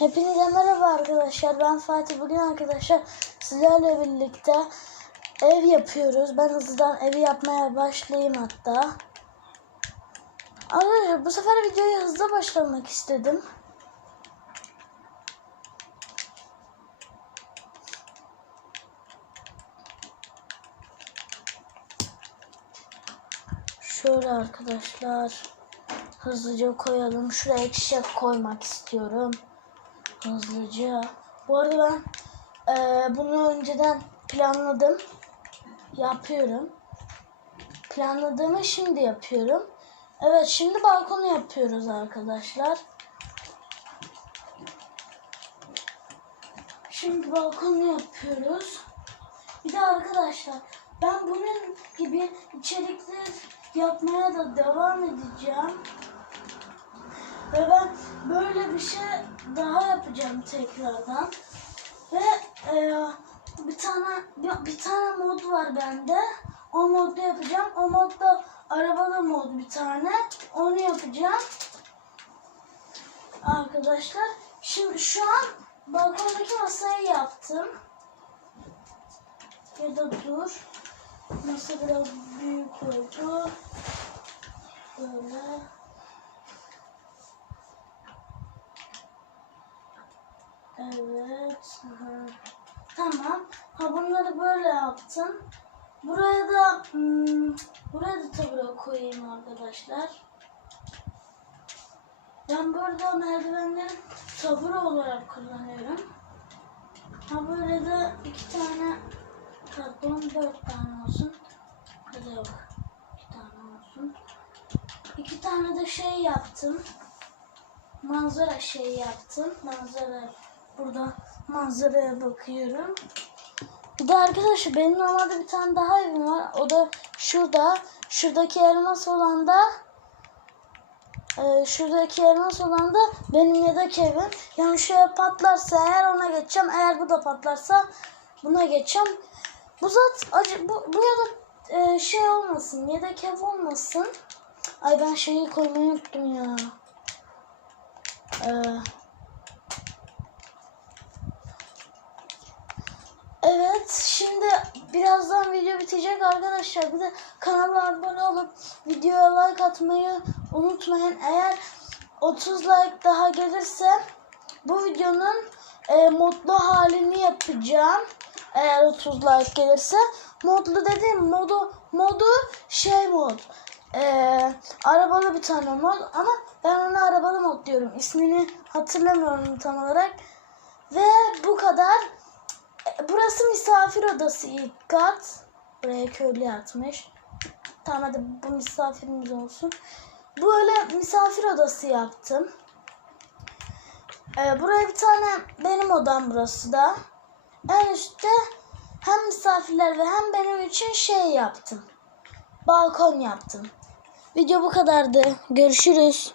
Hepinize merhaba arkadaşlar. Ben Fatih. Bugün arkadaşlar sizlerle birlikte ev yapıyoruz. Ben hızlıdan evi yapmaya başlayayım hatta. Arkadaşlar bu sefer videoya hızlı başlamak istedim. Şöyle arkadaşlar hızlıca koyalım. Şuraya çiçek koymak istiyorum. Hızlıca. Bu arada ben eee, bunu önceden planladım. Yapıyorum. Planladığımı şimdi yapıyorum. Evet şimdi balkonu yapıyoruz arkadaşlar. Şimdi balkonu yapıyoruz. Bir de arkadaşlar ben bunun gibi içerikler yapmaya da devam edeceğim. Ve ben böyle bir şey daha yapacağım tekrardan. Ve e, bir tane bir, tane mod var bende. O modda yapacağım. O modda arabalı mod bir tane. Onu yapacağım. Arkadaşlar. Şimdi şu an balkondaki masayı yaptım. Ya da dur. Masa biraz büyük oldu. Böyle. Evet. Tamam. Ha bunları böyle yaptım. Buraya da hmm, buraya da tabure koyayım arkadaşlar. Ben burada merdivenleri tabure olarak kullanıyorum. Ha böyle de iki tane pardon dört tane olsun. Ya da yok. iki tane olsun. İki tane de şey yaptım. Manzara şey yaptım. Manzara burada manzaraya bakıyorum. Bir de arkadaşlar benim normalde bir tane daha evim var. O da şurada. Şuradaki elmas olan da e, şuradaki elmas olan da benim yedek evim. Yani şuraya patlarsa eğer ona geçeceğim. Eğer bu da patlarsa buna geçeceğim. Bu zat acı bu, bu ya da e, şey olmasın. Yedek ev olmasın. Ay ben şeyi koymayı unuttum ya. Eee Evet, şimdi birazdan video bitecek arkadaşlar. Bir de kanala abone olup videoya like atmayı unutmayın. Eğer 30 like daha gelirse bu videonun e, modlu halini yapacağım. Eğer 30 like gelirse. Modlu dediğim modu modu şey mod. E, arabalı bir tane mod ama ben ona arabalı mod diyorum. İsmini hatırlamıyorum tam olarak. Ve bu kadar. Burası misafir odası ilk kat. Buraya köylü yatmış. Tamam hadi bu misafirimiz olsun. Böyle misafir odası yaptım. Ee, buraya bir tane benim odam burası da. En üstte hem misafirler ve hem benim için şey yaptım. Balkon yaptım. Video bu kadardı. Görüşürüz.